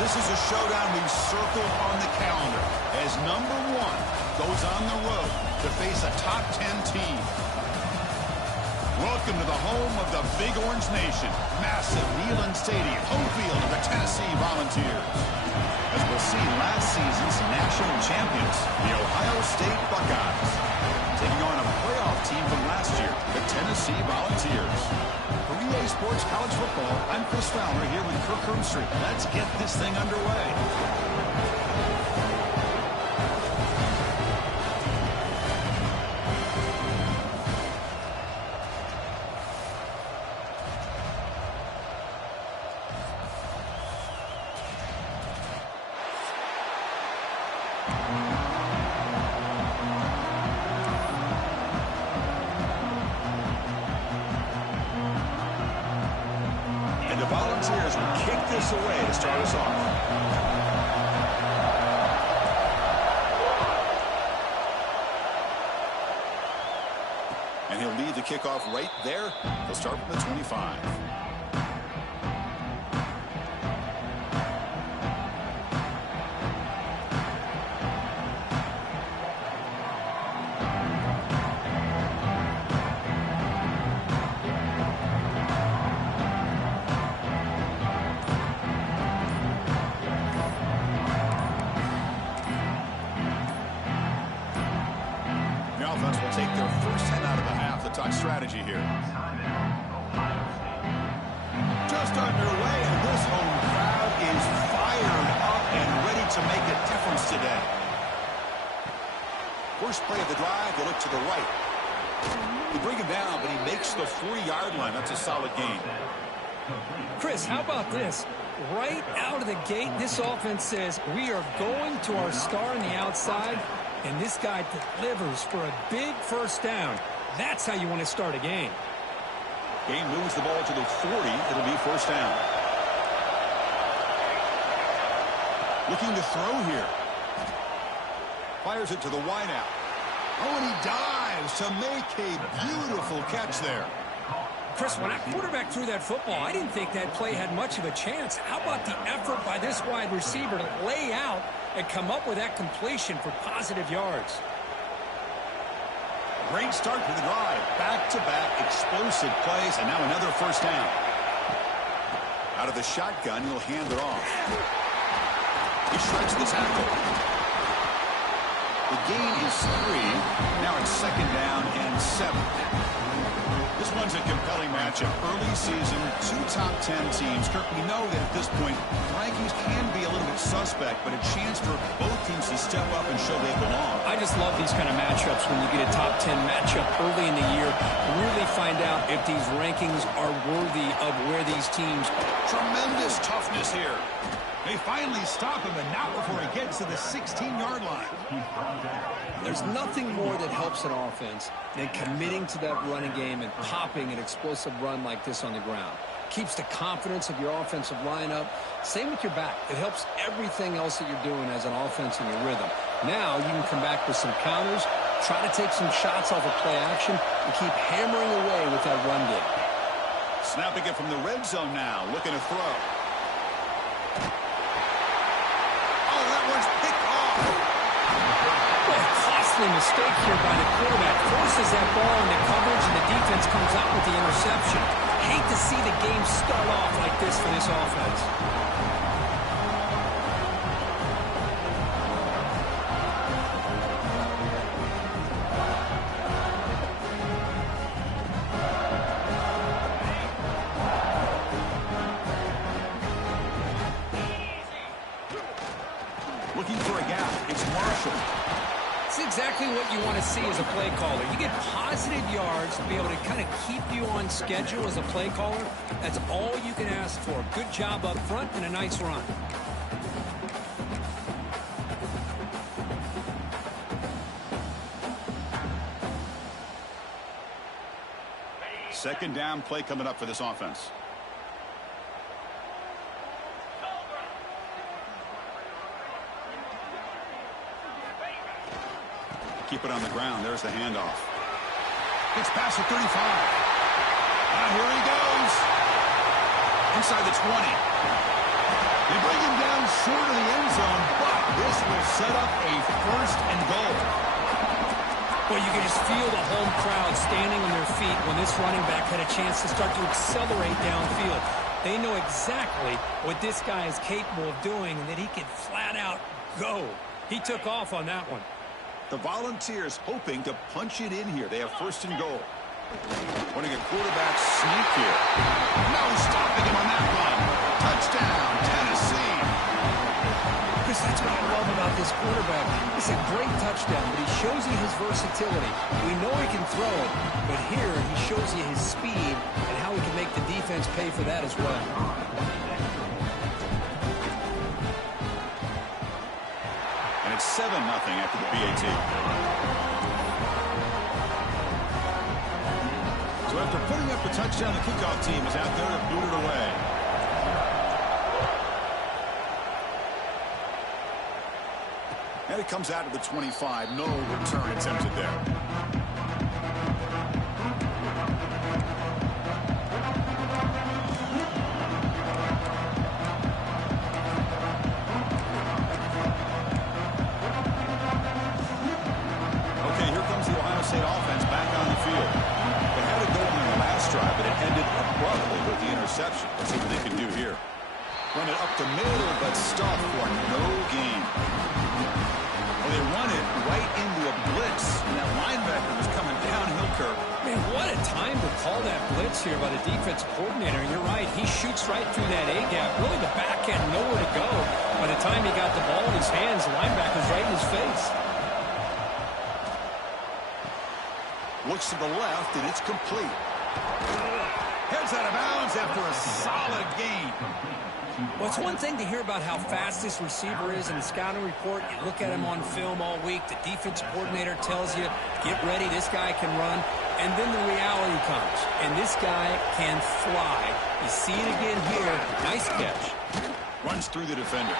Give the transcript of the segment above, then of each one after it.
this is a showdown we've circled on the calendar as number 1 goes on the road to face a top 10 team. Welcome to the home of the Big Orange Nation. Massive Neyland Stadium, home field of the Tennessee Volunteers. As we'll see, last season's national champions, the Ohio State Buckeyes, taking on a playoff team from last year, the Tennessee Volunteers. For EA Sports College Football, I'm Chris Fowler here with Kirk Herbstreit. Let's get this thing underway. The Volunteers will kick this away to start us off. And he'll lead the kickoff right there. He'll start from the 25. Offense will take their first 10 out of the half. The talk strategy here. Just underway, and this home crowd is fired up and ready to make a difference today. First play of the drive, they look to the right. They bring him down, but he makes the 40-yard line. That's a solid gain. Chris, how about this? Right out of the gate, this offense says, we are going to our star on the outside. And this guy delivers for a big first down. That's how you want to start a game. Game moves the ball to the 40. It'll be first down. Looking to throw here. Fires it to the wideout. Oh, and he dives to make a beautiful catch there. Chris, when that quarterback threw that football, I didn't think that play had much of a chance. How about the effort by this wide receiver to lay out and come up with that completion for positive yards? Great start to the drive. Back-to-back explosive plays, and now another first down. Out of the shotgun, he'll hand it off. He strikes the tackle. The gain is 3. Now it's second down and 7. This one's a compelling matchup. Early season, 2 top 10 teams. Kirk, we know that at this point, the rankings can be a little bit suspect, but a chance for both teams to step up and show they belong. I just love these kind of matchups when you get a top 10 matchup early in the year. Really find out if these rankings are worthy of where these teams. Tremendous toughness here. They finally stop him, and not before he gets to the 16-yard line. There's nothing more that helps an offense than committing to that running game and popping an explosive run like this on the ground. Keeps the confidence of your offensive lineup. Same with your back. It helps everything else that you're doing as an offense in your rhythm. Now you can come back with some counters, try to take some shots off of play action, and keep hammering away with that run game. Snapping it from the red zone now, looking to throw. Mistake here by the quarterback, forces that ball into coverage, and the defense comes out with the interception. Hate to see the game start off like this for this offense. Looking for a gap. It's Marshall. It's exactly what you want to see as a play caller. You get positive yards to be able to kind of keep you on schedule as a play caller. That's all you can ask for. Good job up front and a nice run. Second down play coming up for this offense. Keep it on the ground. There's the handoff. Gets past the 35. Ah, here he goes. Inside the 20. They bring him down short of the end zone, but this will set up a first and goal. Well, you can just feel the home crowd standing on their feet when this running back had a chance to start to accelerate downfield. They know exactly what this guy is capable of doing and that he can flat out go. He took off on that one. The Volunteers hoping to punch it in here. They have first and goal. Running a quarterback sneak here. No stopping him on that run. Touchdown, Tennessee. Chris, that's what I love about this quarterback. It's a great touchdown, but he shows you his versatility. We know he can throw it, but here he shows you his speed and how he can make the defense pay for that as well. And it's 7-0 after the PAT. So after putting up the touchdown, the kickoff team is out there to boot it away. And it comes out to the 25. No return attempted there. Okay, here comes the Ohio State offense back on the field. They had it going on the last drive, but it ended abruptly with the interception. Let's see what they can do here. Run it up the middle, but stop for no gain. They run it right into a blitz, and that linebacker was coming downhill, Kirk. Man, what a time to call that blitz here by the defense coordinator. And you're right, he shoots right through that A-gap. Really, the back had nowhere to go. By the time he got the ball in his hands, the linebacker's right in his face. Looks to the left, and it's complete. Heads out of bounds after a solid gain. Well, it's one thing to hear about how fast this receiver is in the scouting report. You look at him on film all week. The defense coordinator tells you, get ready, this guy can run. And then the reality comes, and this guy can fly. You see it again here. Nice catch. Runs through the defender.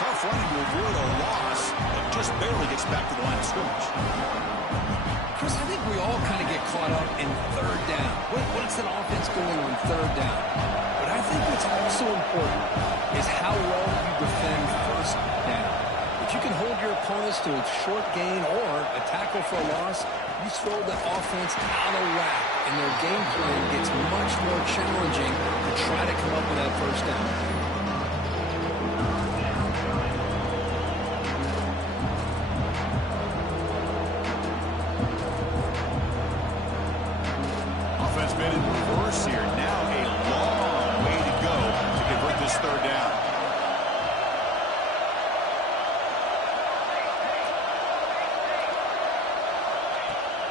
Tough running to avoid a loss, but just barely gets back to the line of scrimmage. Chris, I think we all kind of get caught up in third down. What's an offense doing on third down? But I think what's also important is how well you defend first down. If you can hold your opponents to a short gain or a tackle for a loss, you throw the offense out of whack, and their game plan gets much more challenging to try to come up with that first down. Offense been in reverse here. Now a long way to go to convert this third down.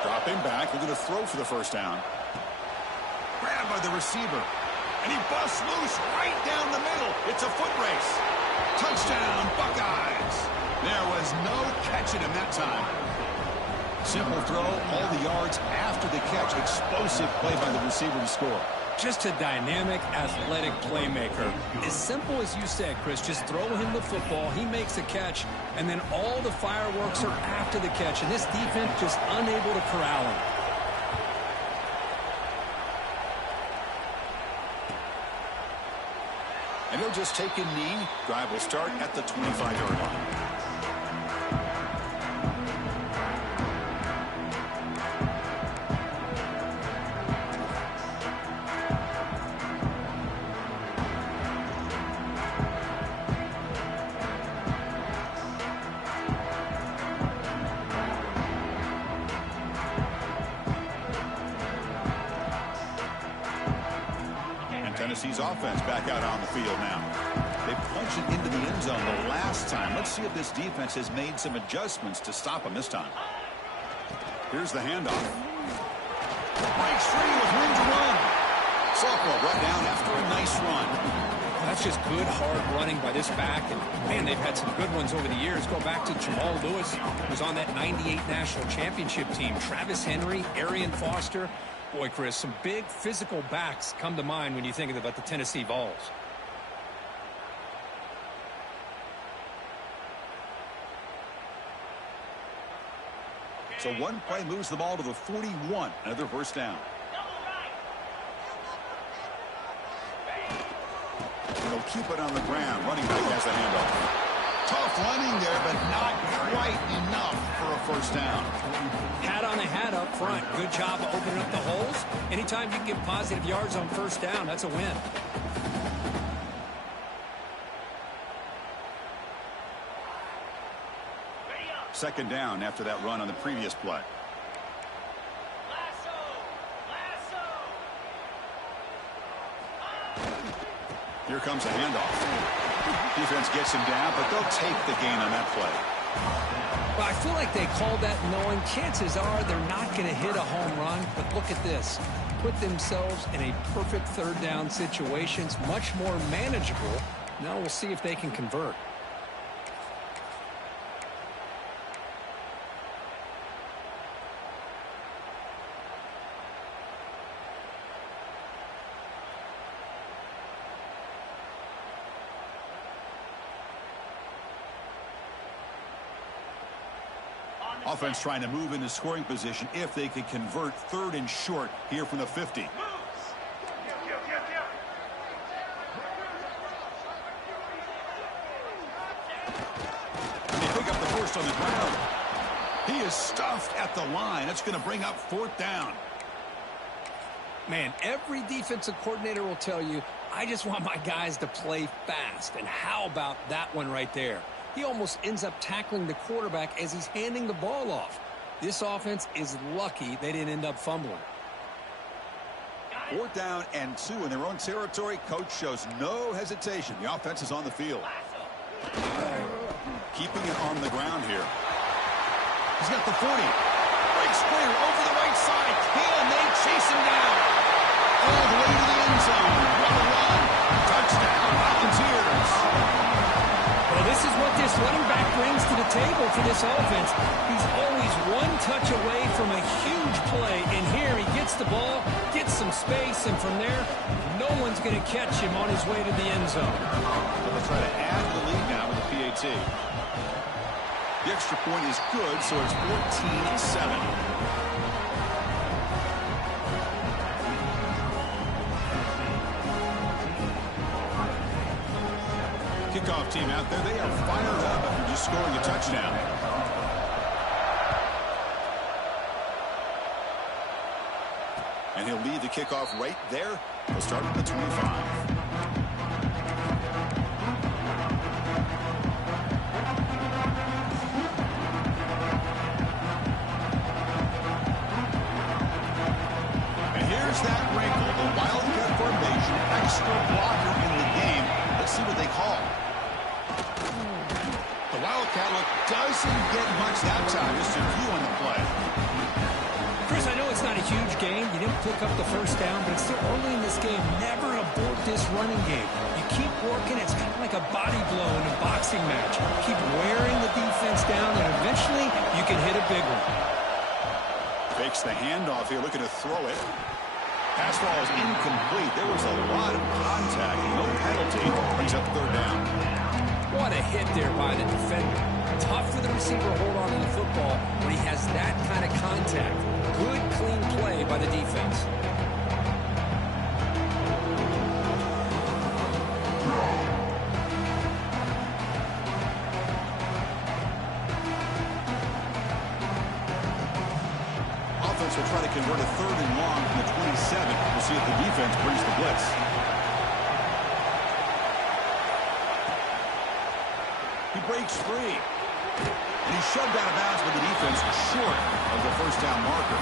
Dropping back, they're going to throw for the first down. Grabbed by the receiver. And he busts loose right down the middle. It's a foot race. Touchdown, Buckeyes. There was no catching him that time. Simple throw, all the yards after the catch. Explosive play by the receiver to score. Just a dynamic, athletic playmaker. As simple as you said, Chris, just throw him the football, he makes a catch, and then all the fireworks are after the catch, and this defense just unable to corral him. And he'll just take a knee. Drive will start at the 25-yard line. Tennessee's offense back out on the field now. They punched it into the end zone the last time. Let's see if this defense has made some adjustments to stop them this time. Here's the handoff. Breaks free with room to run. Softball brought down after a nice run. That's just good, hard running by this back. And, man, they've had some good ones over the years. Go back to Jamal Lewis, who was on that 98 national championship team. Travis Henry, Arian Foster. Boy, Chris, some big physical backs come to mind when you think about the Tennessee Vols. So one play moves the ball to the 41. Another first down. He'll keep it on the ground. Running back has the handoff. Tough running there, but not quite enough for a first down. Hat on a hat up front. Good job of opening up the holes. Anytime you can get positive yards on first down, that's a win. Second down after that run on the previous play. Here comes a handoff. Defense gets him down, but they'll take the gain on that play. Well, I feel like they called that knowing chances are they're not going to hit a home run. But look at this. Put themselves in a perfect third down situation. It's much more manageable. Now we'll see if they can convert. Offense trying to move into scoring position if they can convert. Third and short here from the 50. They pick up the first on the ground. He is stuffed at the line. That's going to bring up fourth down. Man, every defensive coordinator will tell you, I just want my guys to play fast. And how about that one right there? He almost ends up tackling the quarterback as he's handing the ball off. This offense is lucky they didn't end up fumbling. Fourth down and 2 in their own territory. Coach shows no hesitation. The offense is on the field. Keeping it on the ground here. He's got the 40. Breaks clear over the right side. Can they chase him down? All the way to the end zone. What a run. Touchdown, Volunteers. Well, this is what this running back brings to the table for this offense. He's always one touch away from a huge play. And here he gets the ball, gets some space, and from there, no one's going to catch him on his way to the end zone. They'll try to add to the lead now with the PAT. The extra point is good, so it's 14-7. Kickoff team out there, they are fired up after just scoring a touchdown. And he'll lead the kickoff right there. He'll start at the 25. And here's that wrinkle, the Wildcat formation, extra blocker in the game. Let's see what they call. The Wildcat look doesn't get much that time. Just a few on the play. Chris, I know it's not a huge game. You didn't pick up the first down, but it's still early in this game. Never abort this running game. You keep working. It's kind of like a body blow in a boxing match. Keep wearing the defense down, and eventually you can hit a big one. Fakes the handoff here, looking to throw it. Pass ball is incomplete. There was a lot of contact. No penalty. Brings up third down. What a hit there by the defender. Tough for the receiver to hold on to the football when he has that kind of contact. Good, clean play by the defense. Offense will try to convert a third and long from the 27. We'll see if the defense brings the blitz. He breaks free. And he's shoved out of bounds by the defense short of the first down marker.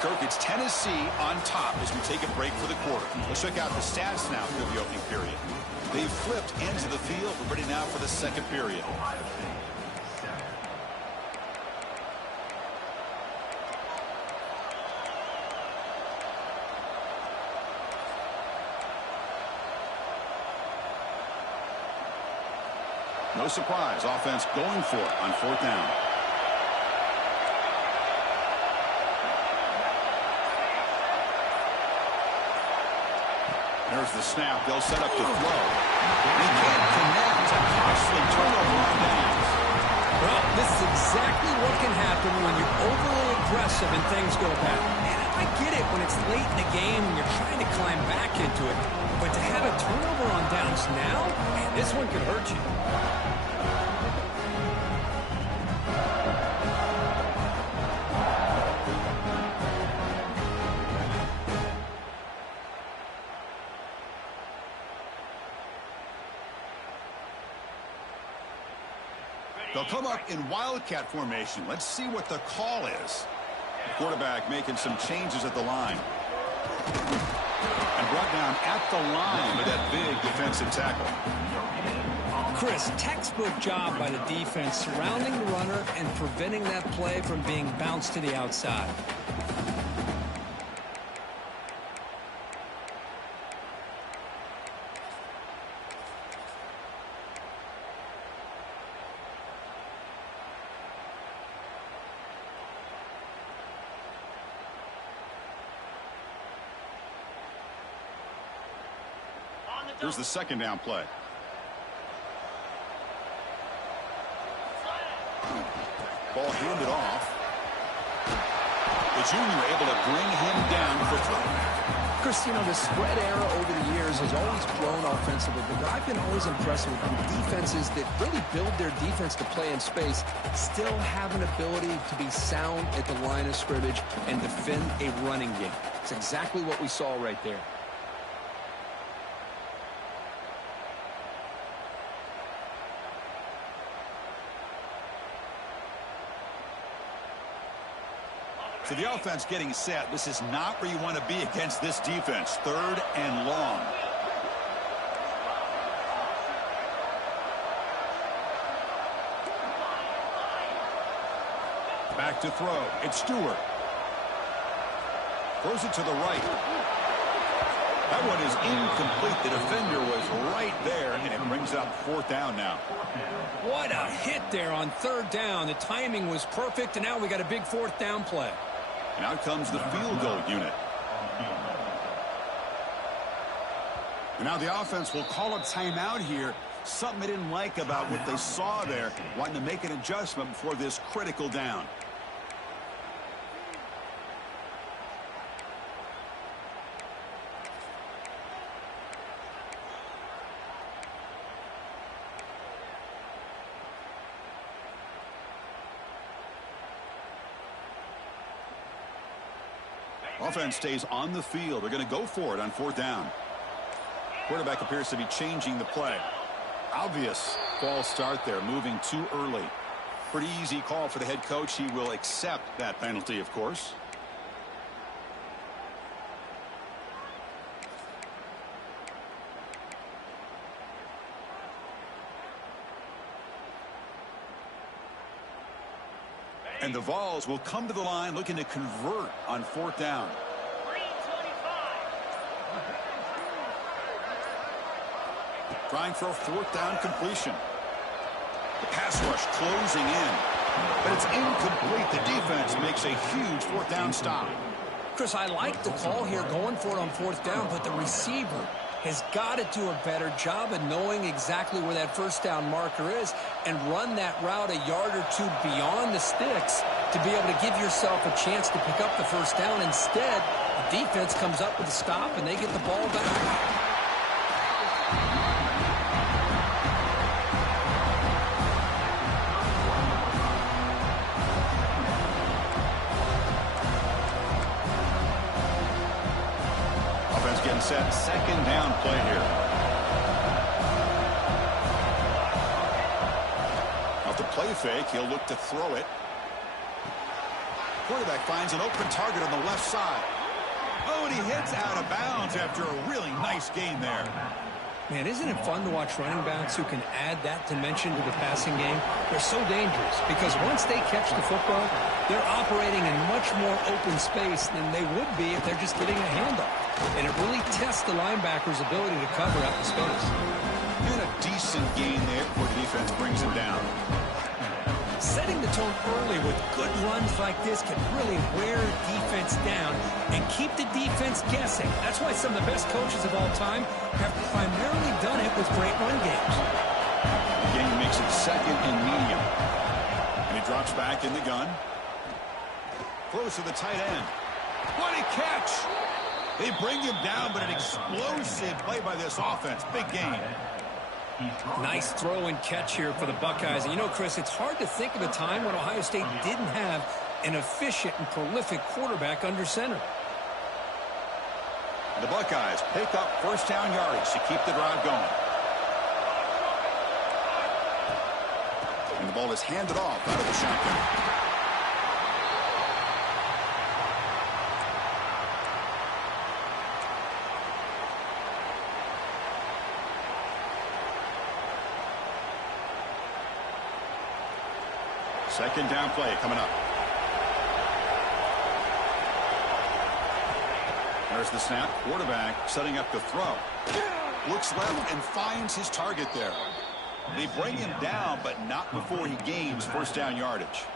Kirk, it's Tennessee on top as we take a break for the quarter. Let's check out the stats now for the opening period. They've flipped into the field. We're ready now for the second period. No surprise, offense going for it on fourth down. There's the snap. They'll set up to throw. They can't connect. A costly turnover on downs. Well, this is exactly what can happen when you're overly aggressive and things go bad. And I get it when it's late in the game and you're trying to climb back into it. But to have a turnover on downs now, man, this one could hurt you. They'll come up in Wildcat formation. Let's see what the call is. The quarterback making some changes at the line. And brought down at the line with that big defensive tackle. Chris, textbook job by the defense surrounding the runner and preventing that play from being bounced to the outside. Here's the second down play. Ball handed off. The junior able to bring him down quickly. Chris, you know, the spread era over the years has always grown offensively, but I've been always impressed with defenses that really build their defense to play in space, still have an ability to be sound at the line of scrimmage and defend a running game. It's exactly what we saw right there. So the offense getting set. This is not where you want to be against this defense. 3rd and long. Back to throw. It's Stewart. Throws it to the right. That one is incomplete. The defender was right there, and it brings up 4th down now. What a hit there on 3rd down. The timing was perfect, and now we got a big 4th down play. And out comes the field goal unit. And now the offense will call a timeout here. Something they didn't like about what they saw there. Wanting to make an adjustment before this critical down. Offense stays on the field. They're going to go for it on 4th down. Quarterback appears to be changing the play. Obvious false start there, moving too early. Pretty easy call for the head coach. He will accept that penalty, of course. And the Vols will come to the line looking to convert on 4th down. Trying for a 4th down completion. The pass rush closing in. But it's incomplete. The defense makes a huge 4th down stop. Chris, I like the call here going for it on 4th down, but the receiver has got to do a better job of knowing exactly where that 1st down marker is and run that route a yard or two beyond the sticks to be able to give yourself a chance to pick up the 1st down. Instead, the defense comes up with a stop and they get the ball back. Getting set, 2nd down play here. Off the play fake, he'll look to throw it. Quarterback finds an open target on the left side. Oh, and he hits out of bounds after a really nice gain there. Man, isn't it fun to watch running backs who can add that dimension to the passing game? They're so dangerous because once they catch the football, they're operating in much more open space than they would be if they're just getting a handoff. And it really tests the linebacker's ability to cover out the space. And a decent gain there before the defense brings him down. Setting the undertone early with good runs like this can really wear defense down and keep the defense guessing. That's why some of the best coaches of all time have primarily done it with great run games. Again, he makes it second and medium. And he drops back in the gun. Throws to the tight end. What a catch! They bring him down, but an explosive play by this offense. Big game. Nice throw and catch here for the Buckeyes. And you know, Chris, it's hard to think of a time when Ohio State didn't have an efficient and prolific quarterback under center. The Buckeyes pick up first down yardage to keep the drive going. And the ball is handed off out of the shotgun. Second down play coming up. There's the snap. Quarterback setting up the throw. Looks left and finds his target there. They bring him down, but not before he gains first down yardage.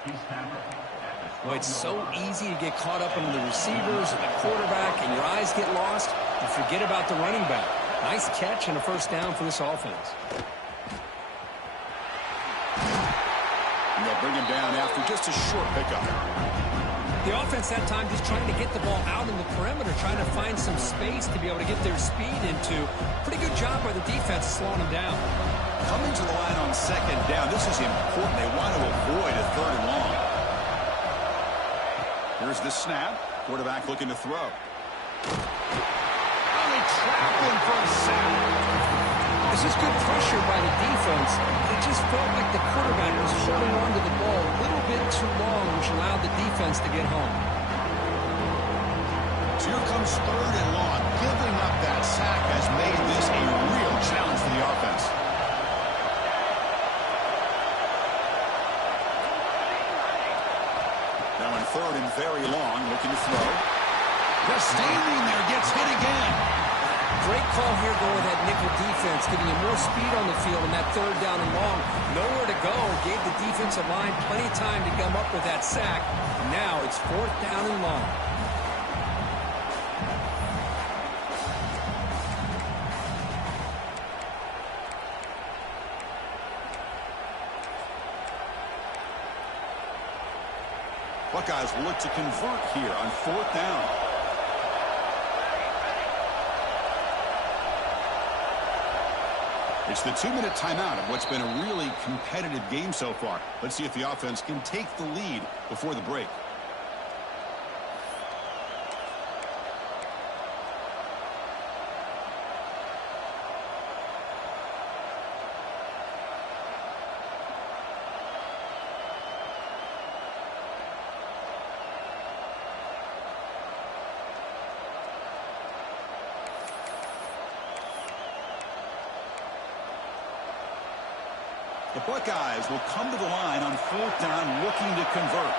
Well, it's so easy to get caught up in the receivers and the quarterback, and your eyes get lost. You forget about the running back. Nice catch and a first down for this offense. They'll bring him down after just a short pickup. The offense that time just trying to get the ball out in the perimeter, trying to find some space to be able to get their speed into. Pretty good job by the defense slowing him down. Coming to the line on second down, this is important. They want to avoid a third and long. Here's the snap. Quarterback looking to throw. Oh, they trap him for a sack. This is good pressure by the defense. It just felt like the quarterback was holding on to the ball a little bit too long, which allowed the defense to get home. So here comes third and long. Giving up that sack has made this a real challenge for the offense. Now in third and very long, looking to throw. Just standing there, gets hit again. Great call here going with that nickel defense, giving you more speed on the field in that third down and long. Nowhere to go. Gave the defensive line plenty of time to come up with that sack. Now it's fourth down and long. Buckeyes will look to convert here on fourth down. It's the 2-minute timeout of what's been a really competitive game so far. Let's see if the offense can take the lead before the break. The Buckeyes will come to the line on fourth down looking to convert.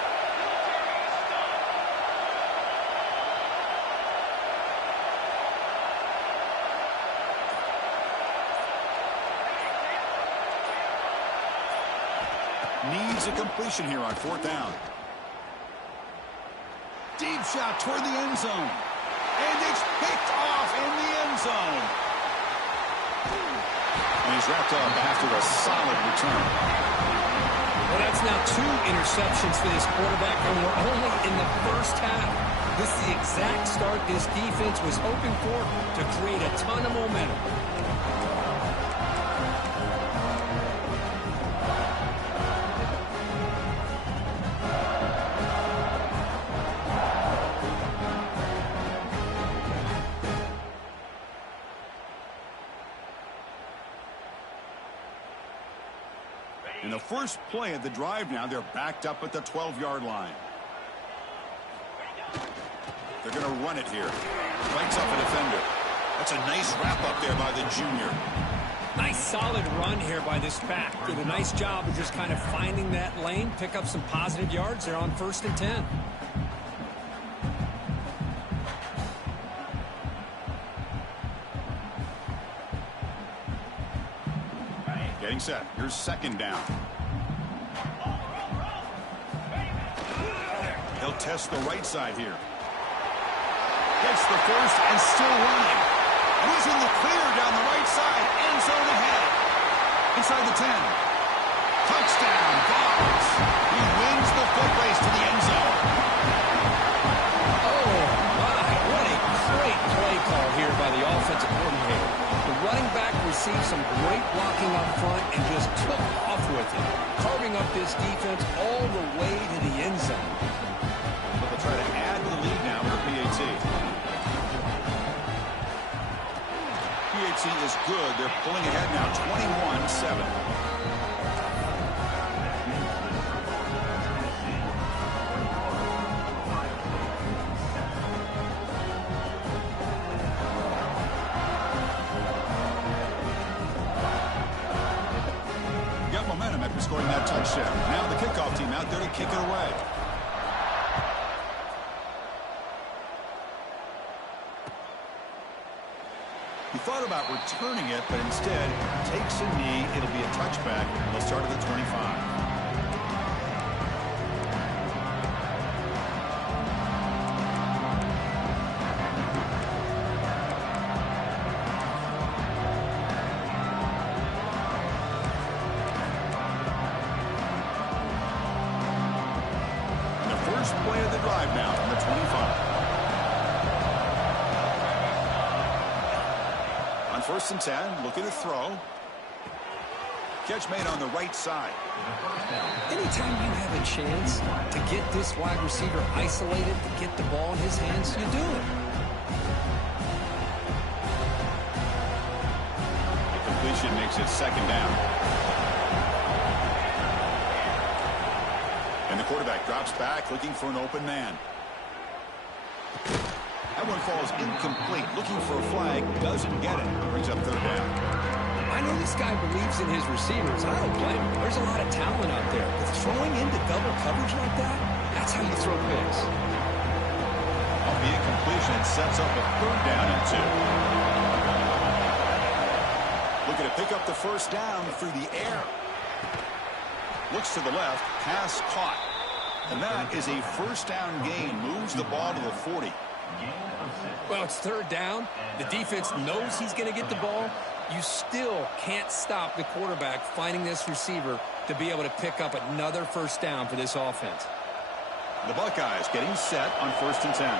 Needs a completion here on fourth down. Deep shot toward the end zone. And it's picked off in the end zone. And he's wrapped up after a solid return. Well, that's now 2 interceptions for this quarterback, and we're only in the first half. This is the exact start this defense was hoping for to create a ton of momentum. In the first play of the drive now, they're backed up at the 12-yard line. They're going to run it here. Breaks up a defender. That's a nice wrap up there by the junior. Nice solid run here by this back. Did a nice job of just kind of finding that lane, pick up some positive yards there on 1st and 10. Getting set. Here's second down. He'll test the right side here. Gets the first and still running. And he's in the clear down the right side. End zone ahead. Inside the 10. Touchdown, Dogs. He wins the foot race to the end zone. Oh, my. What a great play call here by the offensive coordinator. The running back received some great blocking up front and just took off with it, carving up this defense all the way to the end zone. But they'll try to add to the lead now with the PAT. PAT is good. They're pulling ahead now, 21-7. Scoring that touchdown. Now the kickoff team out there to kick it away. He thought about returning it, but instead takes a knee. It'll be a touchback. They'll start at the 25. Play of the drive now from the 25. On 1st and 10, looking to throw. Catch made on the right side. Anytime you have a chance to get this wide receiver isolated, to get the ball in his hands, you do it. The completion makes it 2nd down. And the quarterback drops back, looking for an open man. That one falls incomplete. Looking for a flag, doesn't get it. Brings up 3rd down. I know this guy believes in his receivers. I don't blame him. There's a lot of talent out there. But throwing into double coverage like that, that's how you throw picks. Off the incompletion, sets up a 3rd down and 2. Looking to pick up the 1st down through the air. Looks to the left, pass caught. And that is a 1st down gain. Moves the ball to the 40. Well, it's 3rd down. The defense knows he's going to get the ball. You still can't stop the quarterback finding this receiver to be able to pick up another 1st down for this offense. The Buckeyes getting set on 1st and 10.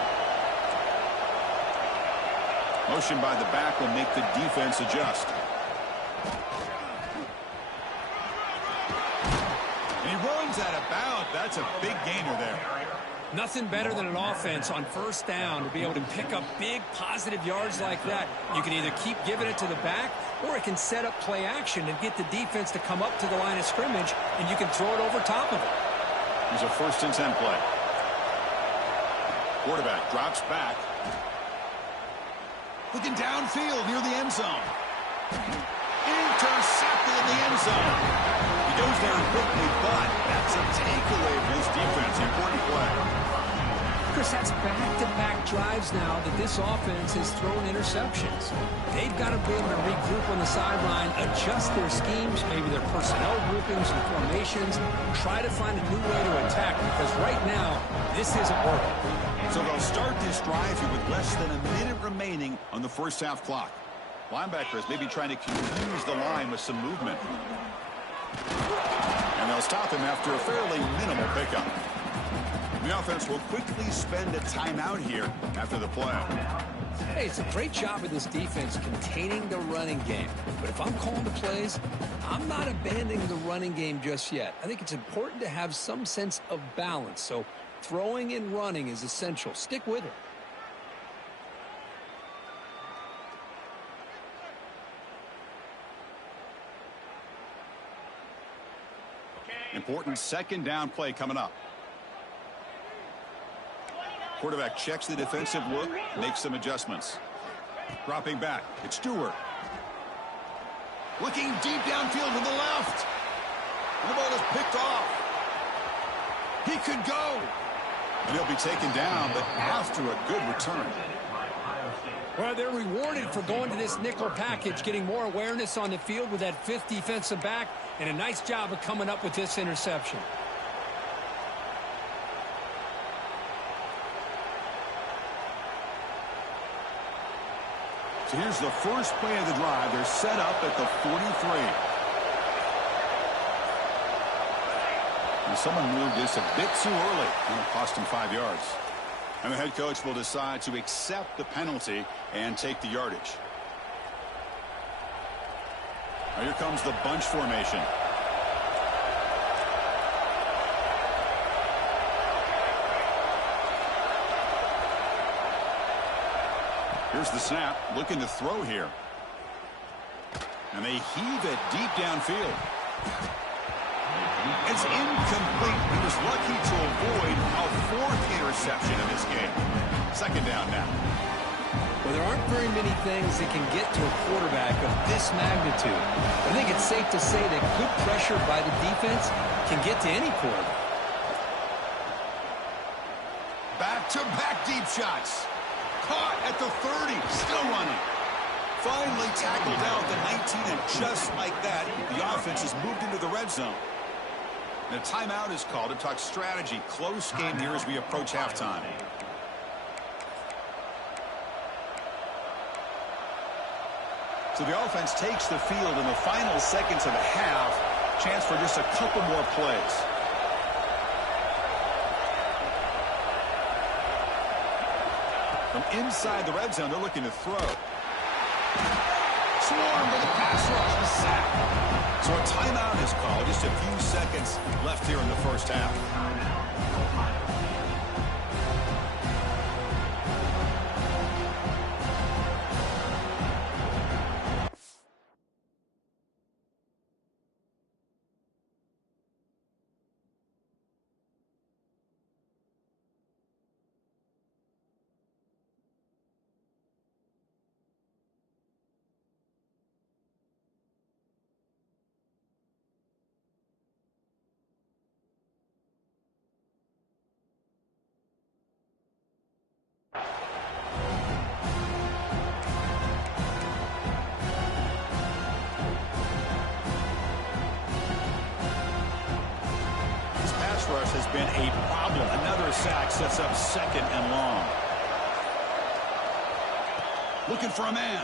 Motion by the back will make the defense adjust. Out of bounds. That's a big gainer there. Nothing better than an offense on 1st down to be able to pick up big positive yards like that. You can either keep giving it to the back, or it can set up play action and get the defense to come up to the line of scrimmage, and you can throw it over top of it. Here's a 1st and 10 play. Quarterback drops back. Looking downfield near the end zone. Intercepted in the end zone. He goes down quickly, but that's a takeaway for this defense. Important play. Chris, that's back-to-back drives now that this offense has thrown interceptions. They've got to be able to regroup on the sideline, adjust their schemes, maybe their personnel groupings and formations, try to find a new way to attack, because right now, this isn't working. So they'll start this drive here with less than a minute remaining on the 1st half clock. Linebackers maybe trying to confuse the line with some movement. And they'll stop him after a fairly minimal pickup. The offense will quickly spend a timeout here after the play. Hey, it's a great job of this defense containing the running game. But if I'm calling the plays, I'm not abandoning the running game just yet. I think it's important to have some sense of balance. So throwing and running is essential. Stick with it. Important 2nd down play coming up. Quarterback checks the defensive look, makes some adjustments. Dropping back, it's Stewart. Looking deep downfield to the left. And the ball is picked off. He could go. And he'll be taken down, but after a good return. Well, they're rewarded for going to this nickel package, getting more awareness on the field with that 5th defensive back, and a nice job of coming up with this interception. So here's the first play of the drive. They're set up at the 43. And someone moved this a bit too early, and it cost him 5 yards. And the head coach will decide to accept the penalty and take the yardage. Now here comes the bunch formation. Here's the snap, looking to throw here. And they heave it deep downfield. It's incomplete. He was lucky to avoid a 4th interception in this game. 2nd down now. Well, there aren't very many things that can get to a quarterback of this magnitude. I think it's safe to say that good pressure by the defense can get to any quarterback. Back-to-back deep shots. Caught at the 30. Still running. Finally tackled out the 19, and just like that, the offense has moved into the red zone. And a timeout is called to talk strategy. Close game here as we approach halftime. So the offense takes the field in the final seconds of the half. Chance for just a couple more plays. From inside the red zone, they're looking to throw. Swarm with a pass rush, a sack. So a timeout is called. Just a few seconds left here in the first half. Rush has been a problem. Another sack sets up 2nd and long. Looking for a man.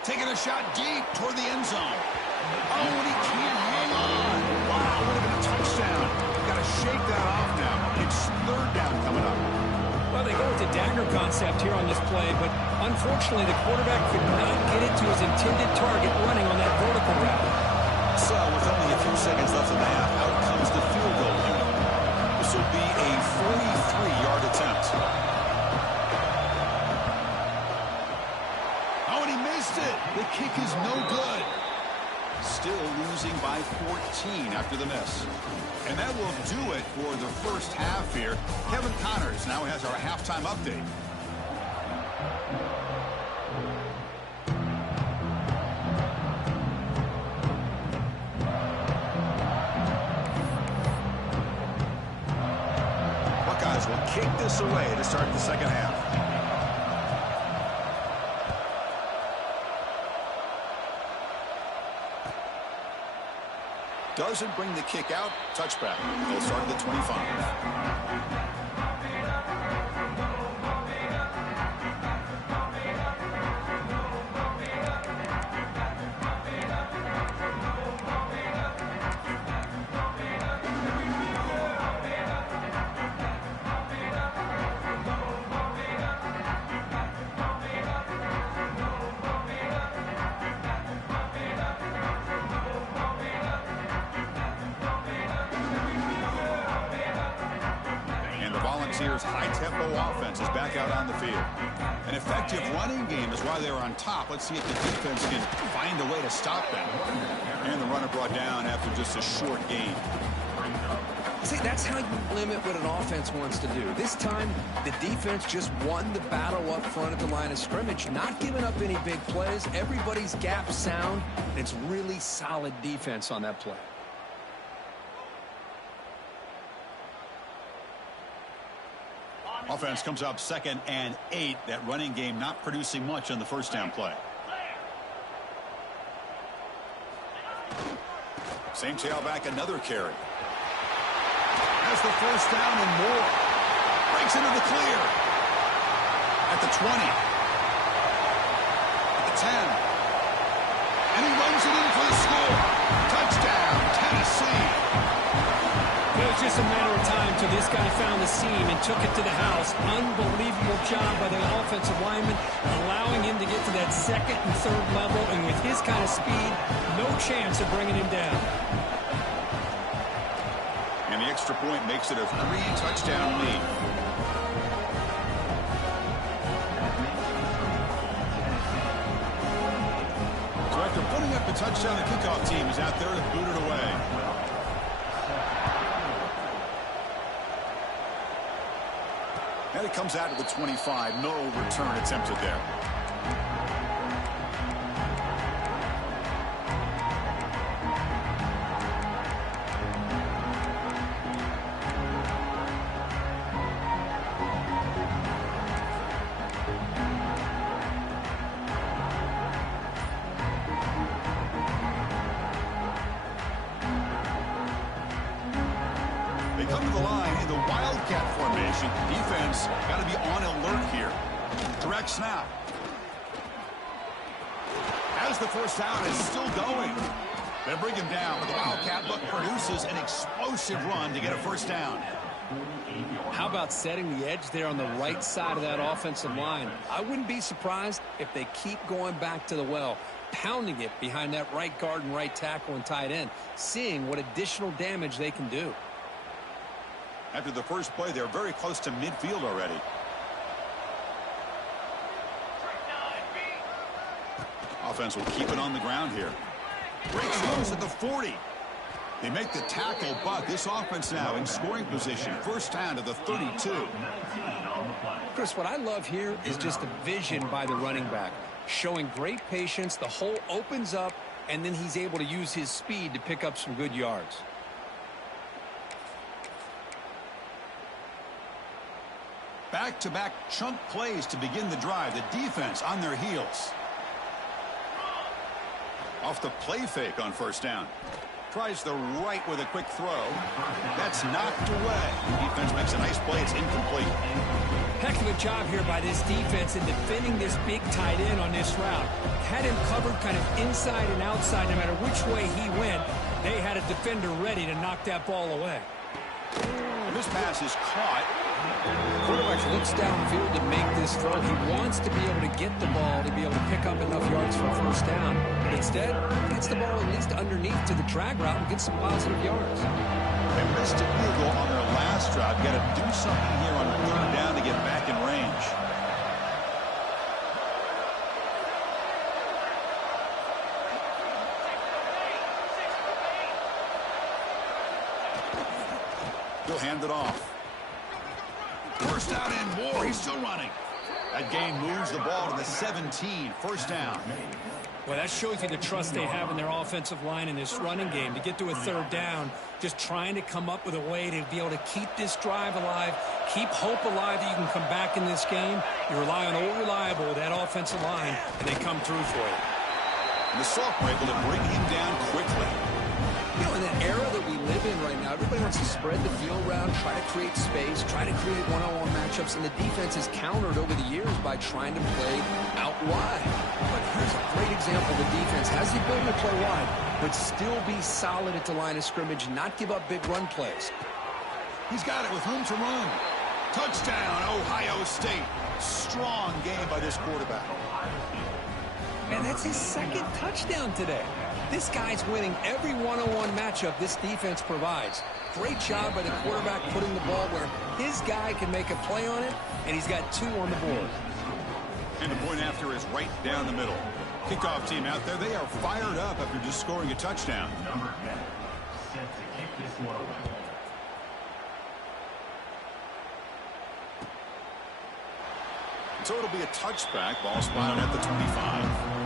Taking a shot deep toward the end zone. Oh, and he can't hang on. Wow, would have been a touchdown. Got to shake that off now. It's 3rd down coming up. Well, they go with the dagger concept here on this play, but unfortunately the quarterback could not get it to his intended target running on that vertical route. So, with only a few seconds left in the half, out comes the field goal unit. This will be a 43-yard attempt. Oh, and he missed it. The kick is no good. Still losing by 14 after the miss. And that will do it for the first half here. Kevin Connors now has our halftime update. Will kick this away to start the second half. Doesn't bring the kick out. Touchback. They'll start at the 25. High-tempo offense is back out on the field. An effective running game is why they're on top. Let's see if the defense can find a way to stop them. And the runner brought down after just a short gain. See, that's how you limit what an offense wants to do. This time, the defense just won the battle up front at the line of scrimmage, not giving up any big plays. Everybody's gap sound. It's really solid defense on that play. Offense comes up 2nd and 8. That running game not producing much on the first down play. Same tailback, another carry. Has the first down and more. Breaks into the clear. At the 20. At the 10. And he runs it in for the score. Touchdown, Tennessee. It was just a matter of time till this guy found the seam and took it to the house. Unbelievable job by the offensive lineman, allowing him to get to that second and third level. And with his kind of speed, no chance of bringing him down. And the extra point makes it a 3-touchdown lead. So after putting up a touchdown, the kickoff team is out there to boot it away. And it comes out to the 25. No return attempted there. They come to the line in the Wildcat formation. Defense got to be on alert here. Direct snap. As the first down is still going. They bring him down, but the Wildcat look produces an explosive run to get a first down. How about setting the edge there on the right side of that offensive line? I wouldn't be surprised if they keep going back to the well, pounding it behind that right guard and right tackle and tight end, seeing what additional damage they can do. After the first play, they're very close to midfield already. Offense will keep it on the ground here. Breaks loose at the 40. They make the tackle, but this offense now in scoring position. First down to the 32. Chris, what I love here is just the vision by the running back. Showing great patience, the hole opens up, and then he's able to use his speed to pick up some good yards. Back-to-back chunk plays to begin the drive. The defense on their heels. Off the play fake on first down. Tries the right with a quick throw. That's knocked away. Defense makes a nice play. It's incomplete. Heck of a job here by this defense in defending this big tight end on this route. Had him covered kind of inside and outside. No matter which way he went, they had a defender ready to knock that ball away. And this pass is caught. Quarterback looks downfield to make this throw. He wants to be able to get the ball to be able to pick up enough yards for a first down. But instead, gets the ball at least underneath to the drag route and gets some positive yards. They missed a field goal on their last drive. Got to do something here on third down to get back in range. He'll hand it off. First down and more. He's still running. That gain moves the ball to the 17. First down. Well, that shows you the trust they have in their offensive line in this running game. To get to a third down, just trying to come up with a way to be able to keep this drive alive, keep hope alive that you can come back in this game. You rely on old reliable, that offensive line, and they come through for you. And the sophomore able to bring him down quickly. You know, in the era that we live in right now, everybody wants to spread the field around, try to create space, try to create one-on-one matchups, and the defense is countered over the years by trying to play out wide. But here's a great example. The defense has the ability to play wide, but still be solid at the line of scrimmage, not give up big run plays. He's got it with room to run. Touchdown, Ohio State. Strong game by this quarterback. And that's his second touchdown today. This guy's winning every one-on-one matchup this defense provides. Great job by the quarterback putting the ball where his guy can make a play on it, and he's got 2 on the board. And the point after is right down the middle. Kickoff team out there, they are fired up after just scoring a touchdown. Set to kick this one away. So it'll be a touchback. Ball spotted at the 25.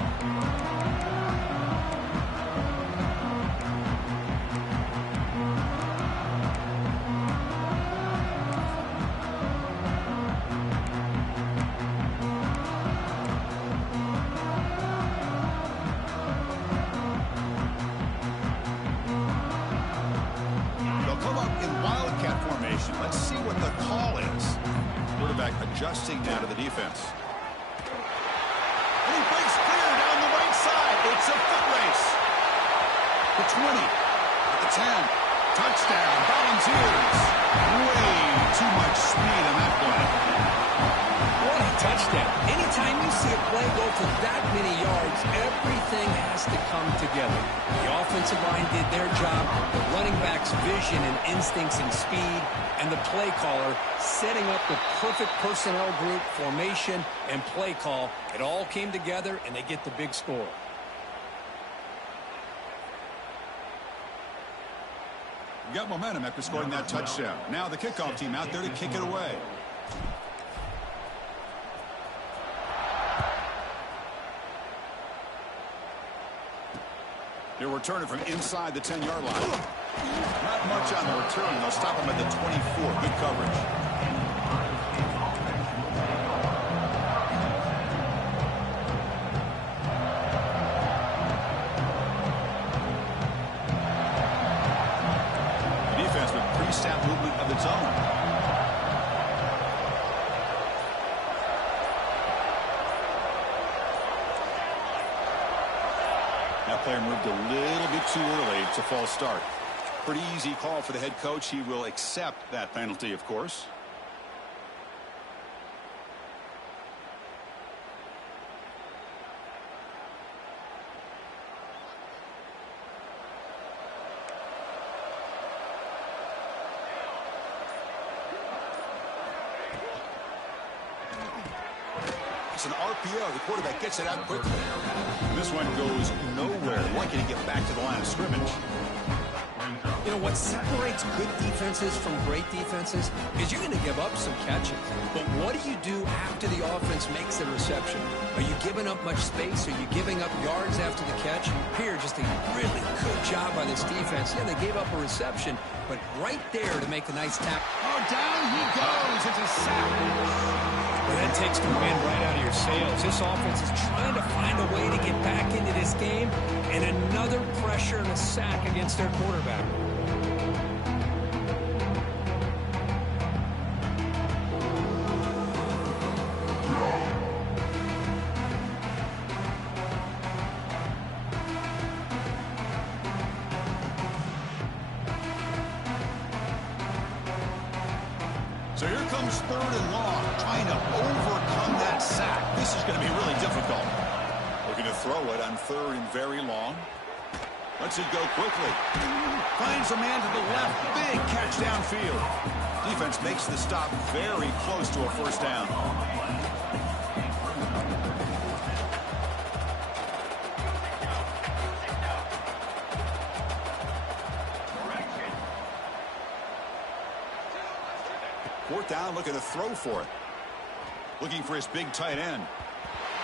Let's see what the call is. quarterback adjusting now to the defense. And he breaks clear down the right side. It's a foot race. The 20, at the 10. Touchdown, Volunteers. Way too much speed on that play. What a touchdown. Anytime you see a play go for that many yards, everything has to come together. The offensive line did their job, the running back's vision and instincts and speed, and the play caller setting up the perfect personnel group, formation, and play call. It all came together, and they get the big score. Got momentum after scoring that touchdown. Now the kickoff team out there to kick it away. He'll return it from inside the 10-yard line. Not much on the return. They'll stop him at the 24. Good coverage. Pre-snap movement of its own. That player moved a little bit too early. It's a false start. Pretty easy call for the head coach. He will accept that penalty, of course. It's an RPO. The quarterback gets it out quickly. This one goes nowhere. Lucky to get back to the line of scrimmage. You know, what separates good defenses from great defenses is you're going to give up some catches. But what do you do after the offense makes the reception? Are you giving up much space? Are you giving up yards after the catch? Here, just a really good job by this defense. Yeah, they gave up a reception, but right there to make a nice tackle. Oh, down he goes. It's a sack. Well, that takes the wind right out of your sails. This offense is trying to find a way to get back into this game, and another pressure and a sack against their quarterback. So here comes 3rd and long, trying to overcome that sack. This is going to be really difficult. Looking to throw it on 3rd and very long. Lets it go quickly. Finds a man to the left. Big catch downfield. Defense makes the stop very close to a first down. Fourth down, looking to throw for it. Looking for his big tight end.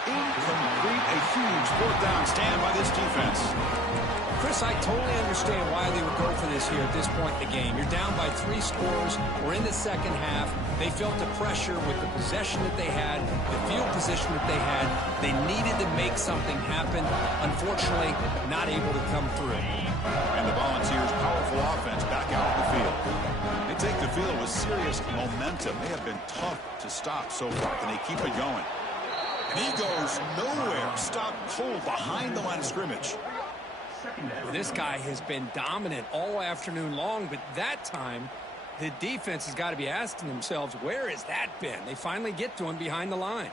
Incomplete, a huge 4th down stand by this defense. Chris, I totally understand why they would go for this here at this point in the game. You're down by 3 scores. We're in the second half. They felt the pressure with the possession that they had, the field position that they had. They needed to make something happen. Unfortunately, not able to come through. And the Volunteers' powerful offense back out on the field. They take the field with serious momentum. They have been tough to stop so far. Can they keep it going? And he goes nowhere. Stopped cold behind the line of scrimmage. Well, this guy has been dominant all afternoon long, but that time the defense has got to be asking themselves, where has that been? They finally get to him behind the line.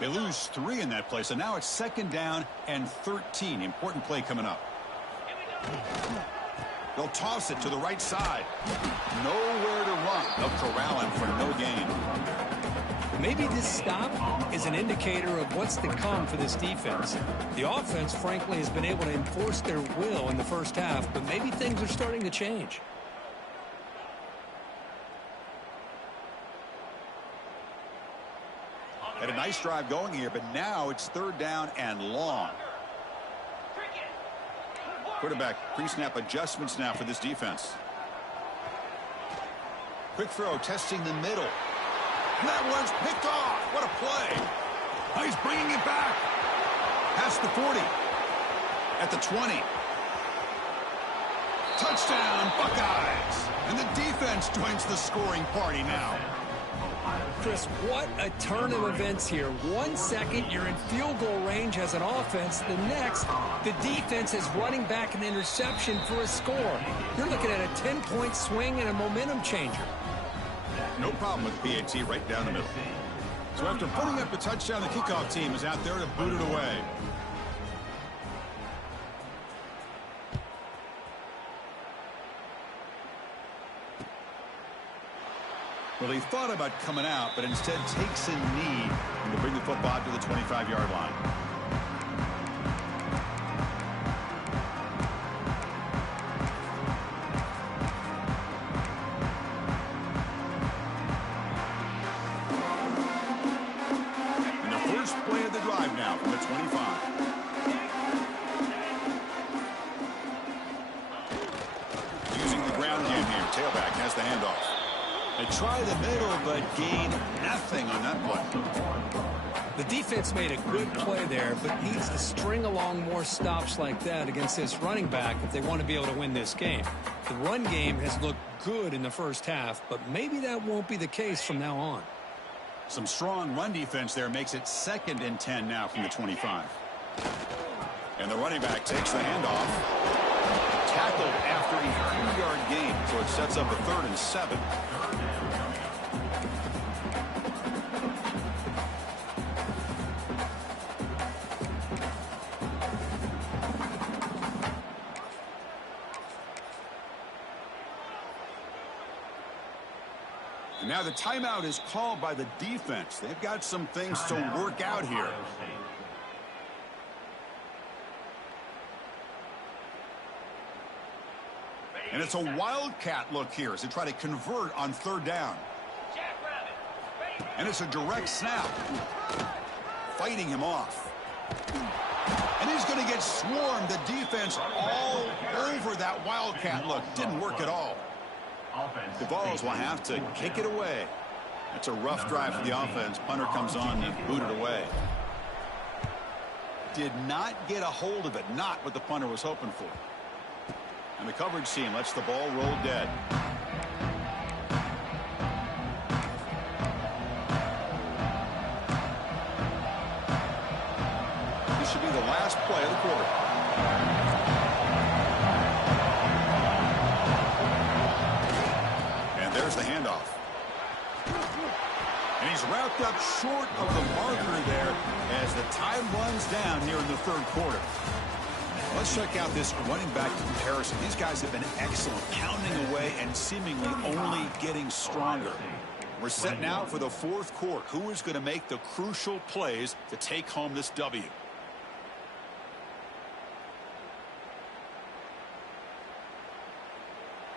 They lose 3 in that play, so now it's 2nd down and 13. Important play coming up. They'll toss it to the right side. Nowhere to run. They'll corral him for no gain. Maybe this stop is an indicator of what's to come for this defense. The offense, frankly, has been able to enforce their will in the first half, but maybe things are starting to change. Had a nice drive going here, but now it's 3rd down and long. Quarterback pre-snap adjustments now for this defense. Quick throw, testing the middle. That one's picked off. What a play. Oh, he's bringing it back. Past the 40. At the 20. Touchdown, Buckeyes. And the defense joins the scoring party now. Chris, what a turn of events here. 1 second, you're in field goal range as an offense. The next, the defense is running back an interception for a score. You're looking at a 10-point swing and a momentum changer. No problem with PAT right down the middle. So after putting up a touchdown, the kickoff team is out there to boot it away. Well, he thought about coming out, but instead takes a knee and to bring the football to the 25-yard line. And the first play of the drive now from the 25. Using the ground game here. Tailback has the handoff. They try the middle, but gain nothing on that play. The defense made a good play there, but needs to string along more stops like that against this running back if they want to be able to win this game. The run game has looked good in the first half, but maybe that won't be the case from now on. Some strong run defense there makes it 2nd and 10 now from the 25. And the running back takes the handoff. Tackled after a 3-yard gain, so it sets up a 3rd and 7. And now the timeout is called by the defense. They've got some things to work out here. And it's a wildcat look here as they try to convert on 3rd down. And it's a direct snap. Fighting him off. And he's going to get swarmed. The defense all over that wildcat look. Didn't work at all. The Vols will have to kick it away. That's a rough drive for the offense. Punter comes on and boot it away. Did not get a hold of it. Not what the punter was hoping for. And the coverage team lets the ball roll dead. This should be the last play of the quarter. And there's the handoff. And he's wrapped up short of the marker there as the time runs down here in the 3rd quarter. Let's check out this running back comparison. These guys have been excellent, pounding away and seemingly only getting stronger. We're set now for the 4th quarter. Who is going to make the crucial plays to take home this W?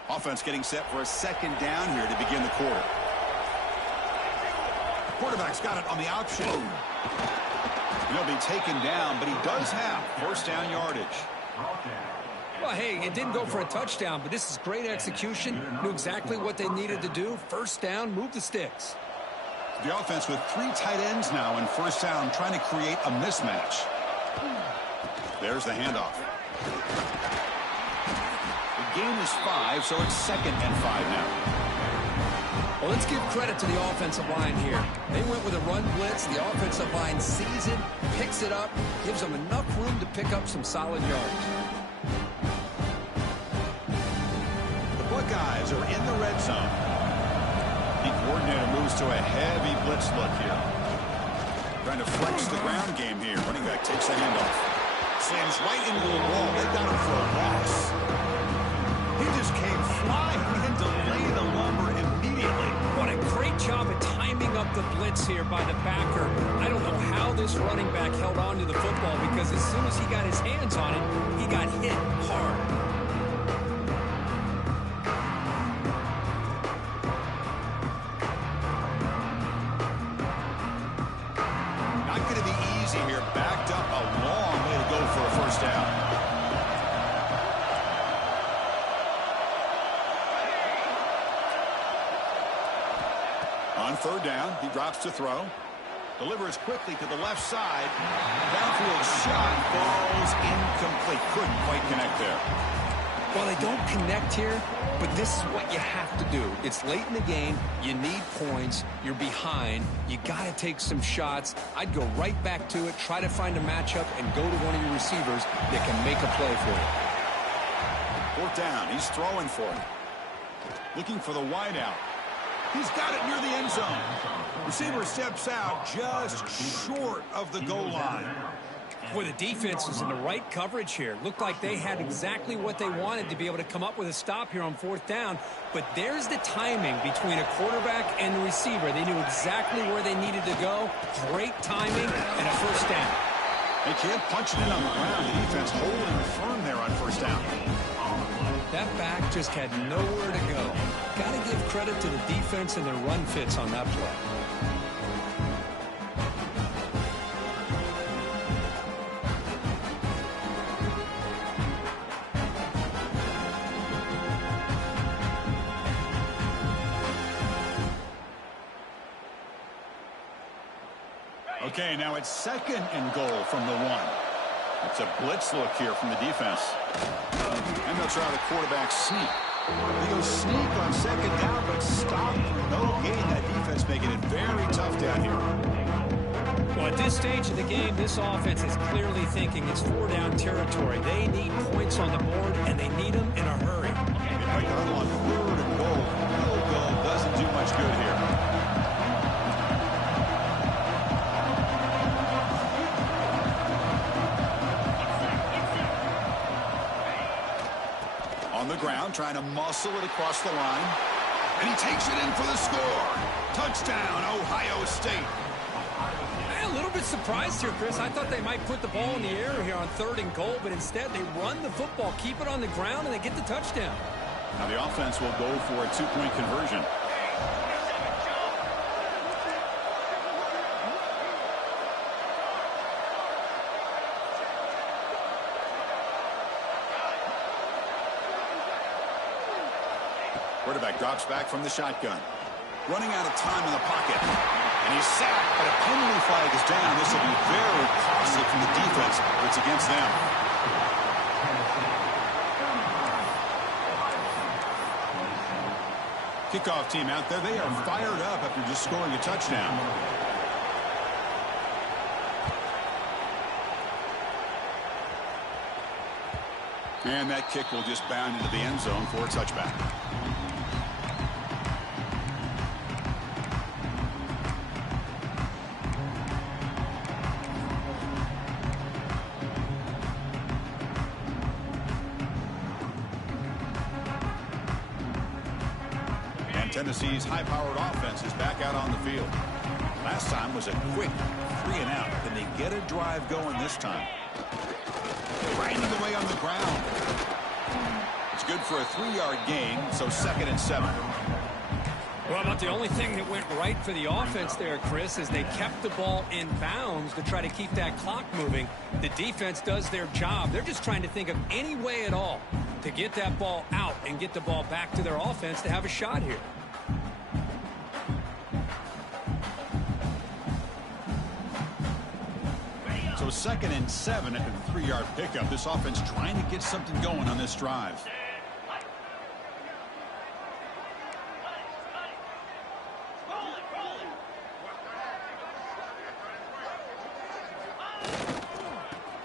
Offense getting set for a 2nd down here to begin the quarter. Quarterback's got it on the option. He'll be taken down, but he does have 1st down yardage. Well, hey, it didn't go for a touchdown, but this is great execution. Knew exactly what they needed to do. 1st down, move the sticks. The offense with 3 tight ends now in 1st down, trying to create a mismatch. There's the handoff. The gain is 5, so it's 2nd and 5 now. Well, let's give credit to the offensive line here. They went with a run blitz. The offensive line sees it, picks it up, gives them enough room to pick up some solid yards. The Buckeyes are in the red zone. The coordinator moves to a heavy blitz look here. Trying to flex the ground game here. Running back takes the handoff. Slams right into the wall. They got him for a loss. He just came flying in to lay the lumber immediately. What a great job at timing up the blitz here by the backer. I don't know how this running back held on to the football because as soon as he got his hands on it, he got hit hard. Not going to be easy here. Backed up a long way to go for a 1st down. On 3rd down, he drops to throw. Delivers quickly to the left side. Downfield shot falls incomplete. Couldn't quite connect there. Well, they don't connect here, but this is what you have to do. It's late in the game. You need points. You're behind. You got to take some shots. I'd go right back to it, try to find a matchup, and go to one of your receivers that can make a play for you. 4th down. He's throwing for it. Looking for the wide out. He's got it near the end zone. Receiver steps out just short of the goal line. Boy, the defense was in the right coverage here. Looked like they had exactly what they wanted to be able to come up with a stop here on 4th down. But there's the timing between a quarterback and the receiver. They knew exactly where they needed to go. Great timing and a 1st down. They can't punch it in on the ground. The defense holding firm there on 1st down. That back just had nowhere to go. Got to give credit to the defense and their run fits on that play. Okay, now it's 2nd and goal from the 1. It's a blitz look here from the defense. And they'll try the quarterback sneak. They go sneak on 2nd down, but stop for no gain. That defense making it very tough down here. Well, at this stage of the game, this offense is clearly thinking it's 4-down territory. They need points on the board, and they need them in a hurry. If I got on 3rd and goal, field goal doesn't do much good here. On the ground, trying to muscle it across the line. And he takes it in for the score. Touchdown, Ohio State. I'm a little bit surprised here, Chris. I thought they might put the ball in the air here on 3rd and goal, but instead they run the football, keep it on the ground, and they get the touchdown. Now the offense will go for a 2-point conversion. Quarterback drops back from the shotgun. Running out of time in the pocket. And he's sacked, but a penalty flag is down. This will be very costly from the defense. It's against them. Kickoff team out there. They are fired up after just scoring a touchdown. And that kick will just bound into the end zone for a touchback. Tennessee's high-powered offense is back out on the field. Last time was a quick 3-and-out. Can they get a drive going this time? Grinding away on the ground. It's good for a 3-yard gain, so 2nd and 7. Well, about the only thing that went right for the offense there, Chris, is they kept the ball in bounds to try to keep that clock moving. The defense does their job. They're just trying to think of any way at all to get that ball out and get the ball back to their offense to have a shot here. So 2nd and 7 after the 3-yard pickup. This offense trying to get something going on this drive.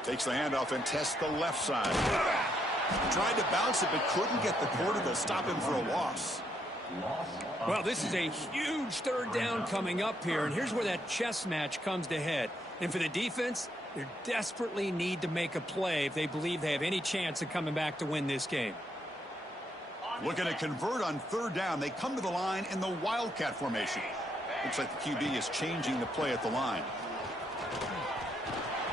Takes the handoff and tests the left side. Tried to bounce it, but couldn't get the quarter to stop him for a loss. Well, this is a huge 3rd down coming up here, and here's where that chess match comes to head. And for the defense, they desperately need to make a play if they believe they have any chance of coming back to win this game. Looking to convert on 3rd down. They come to the line in the Wildcat formation. Looks like the QB is changing the play at the line.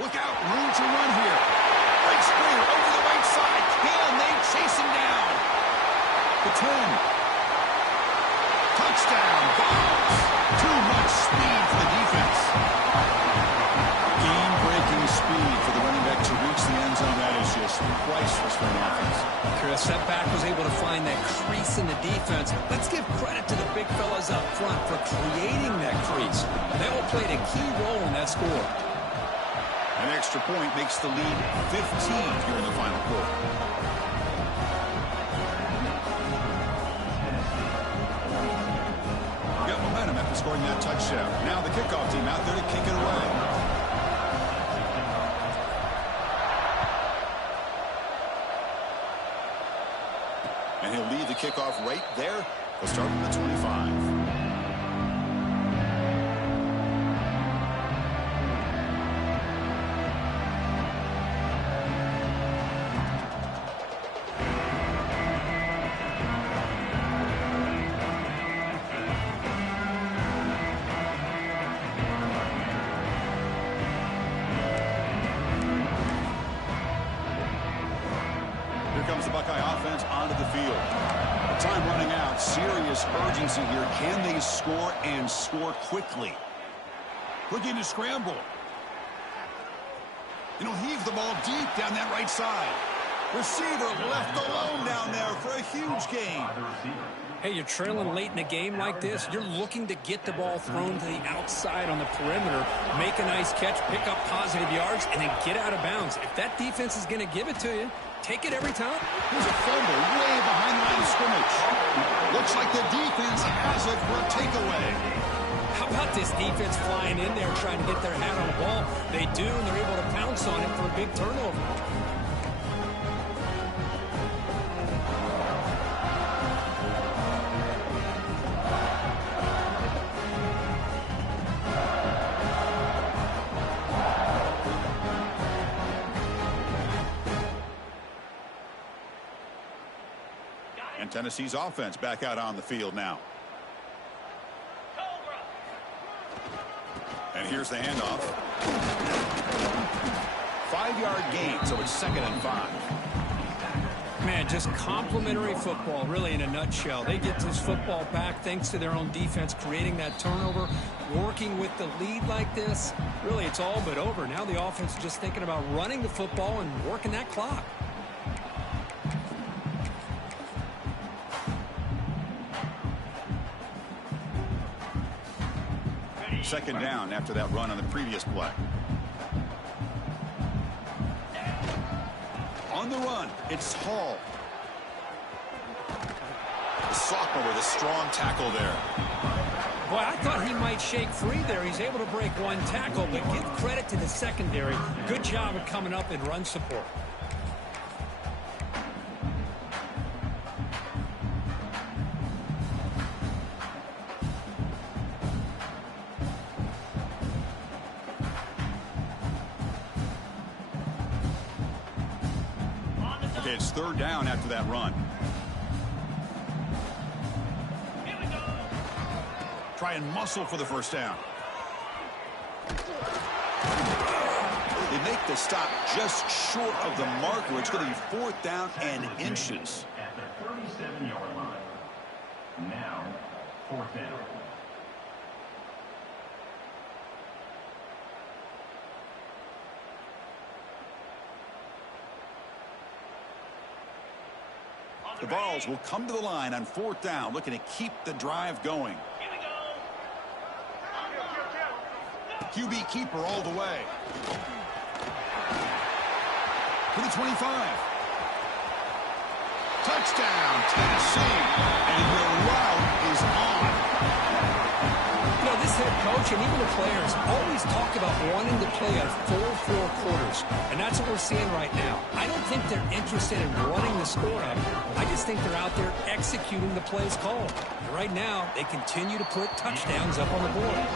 Look out, room to run here. Great screen over the right side. Can they chase him down? The 10. Touchdown, Vols. Too much speed for the defense. Game-breaking speed for the running back to reach the end zone. That is just priceless for an offense. Chris, that back was able to find that crease in the defense. Let's give credit to the big fellas up front for creating that crease. They all played a key role in that score. An extra point makes the lead 15 here in the final quarter. scoring that touchdown. Now the kickoff team out there to kick it away. And he'll lead the kickoff right there. He'll start from the 25. Comes the Buckeye offense onto the field. Time running out. Serious urgency here. Can they score and score quickly? Looking to scramble. And he'll heave the ball deep down that right side. Receiver left alone down there for a huge gain. Hey, you're trailing late in a game like this. You're looking to get the ball thrown to the outside on the perimeter, make a nice catch, pick up positive yards, and then get out of bounds. If that defense is going to give it to you, take it every time. Here's a fumble way behind the line of scrimmage. Looks like the defense has it for a takeaway. How about this defense flying in there trying to get their hat on the ball? They do, and they're able to pounce on it for a big turnover. And Tennessee's offense back out on the field now. And here's the handoff. 5-yard gain, so it's 2nd and 5. Man, just complimentary football, really, in a nutshell. They get this football back thanks to their own defense, creating that turnover, working with the lead like this. Really, it's all but over. Now the offense is just thinking about running the football and working that clock. Second down after that run on the previous play. On the run, it's Hall. The sophomore with a strong tackle there. Boy, I thought he might shake free there. He's able to break one tackle, but give credit to the secondary. Good job of coming up in run support. It's third down after that run. Here we go. Try and muscle for the first down. They make the stop just short of the marker. It's going to be 4th down and inches. At the 37-yard line. Now, 4th down. The Vols will come to the line on 4th down, looking to keep the drive going. Here we go. QB keeper all the way. To the 25. Touchdown, Tennessee. And the route is on. You know, this head coach and even the players always talk about wanting to play a full 4 quarters, and that's what we're seeing right now. I don't think they're interested in running the score up. I just think they're out there executing the plays called. And right now, they continue to put touchdowns up on the board.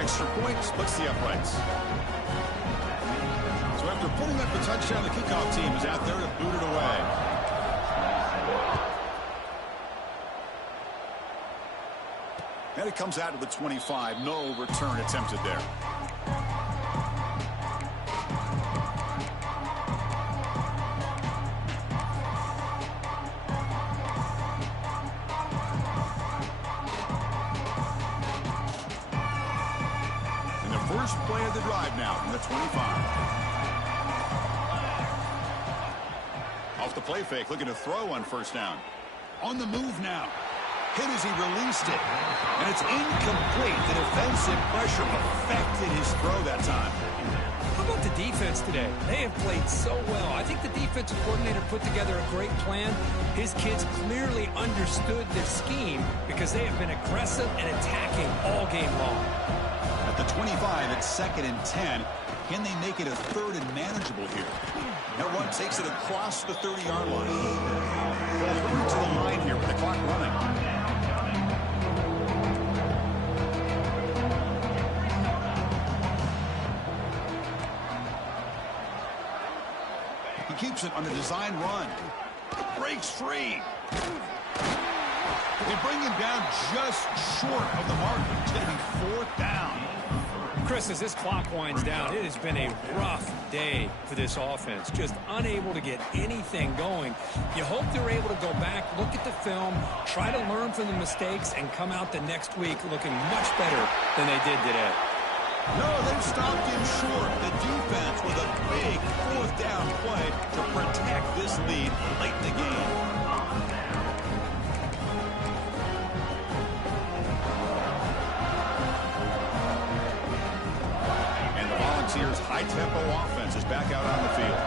Extra point splits the uprights. So after putting up the touchdown, the kickoff team is out there to boot it away. And it comes out to the 25. No return attempted there. And the first play of the drive now from the 25. Off the play fake, looking to throw on first down. On the move now. hit as he released it. And it's incomplete. The defensive pressure affected his throw that time. How about the defense today? They have played so well. I think the defensive coordinator put together a great plan. His kids clearly understood the scheme because they have been aggressive and attacking all game long. At the 25, it's 2nd and 10. Can they make it a 3rd and manageable here? That run takes it across the 30-yard line. They'll hurry to the line here with the clock running. He keeps it on the design run. Breaks free. They bring him down just short of the mark. It's going to be 4th down. Chris, as this clock winds down, it has been a rough day for this offense. Just unable to get anything going. You hope they're able to go back, look at the film, try to learn from the mistakes, and come out the next week looking much better than they did today. No, they've stopped him short. The defense with a big 4th down play to protect this lead late in the game. And the Volunteers' high-tempo offense is back out on the field.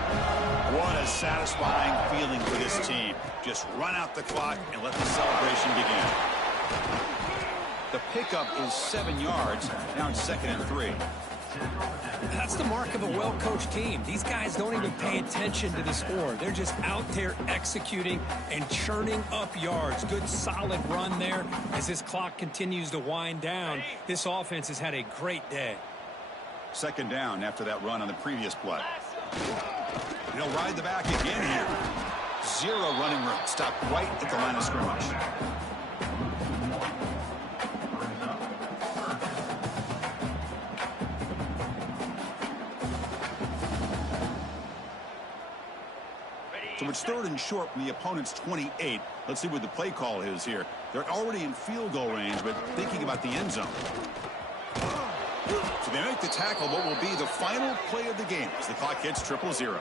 What a satisfying feeling for this team. Just run out the clock and let the celebration begin. The pickup is 7 yards. Now it's 2nd and 3. That's the mark of a well-coached team. These guys don't even pay attention to the score. They're just out there executing and churning up yards. Good, solid run there. As this clock continues to wind down, this offense has had a great day. 2nd down after that run on the previous play. He'll ride the back again here. 0 running room. Stop right at the line of scrimmage. So it's 3rd and short from the opponent's 28. Let's see what the play call is here. They're already in field goal range, but thinking about the end zone. So they make the tackle, what will be the final play of the game as the clock hits 0-0.